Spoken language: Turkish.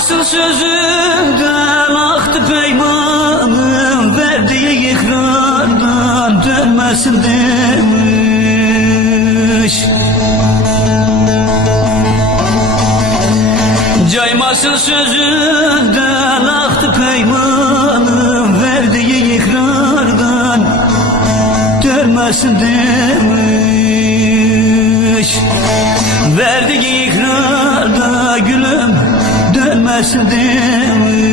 Caymasın sözünden aktı peymanım, verdiği ikrardan dönmesin demiş. Caymasın sözünden aktı peymanım, verdiği ikrardan dönmesin demiş. Verdiği ikrarda gülüm dönmesin demiş.